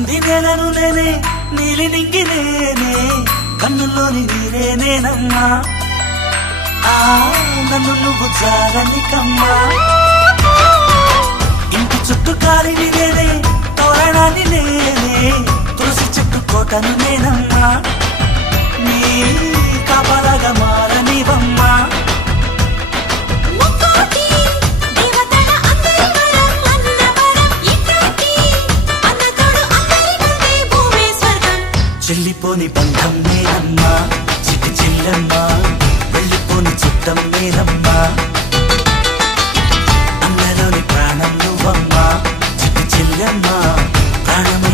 కింది నేలను నేనే నీలి నింగి నేనే కన్నుల్లోని నీరే నేనమ్మా నన్ను నువ్వు జాలని కమ్మా ఇంటి చుట్టూ కాలిని నేనే తోరణాన్ని నేనే తులసి చెట్టు కోటను నేనమ్మా నీ కాపలాగా మారనివమ్మా చెల్లిపోని బంధం నేనమ్మా చిట్టి చెల్లమ్మా వెళ్ళిపోని చుట్టం నేనమ్మా అన్నలోని ప్రాణం నువ్వమ్మా చిట్టి చెల్లమ్మా ప్రాణం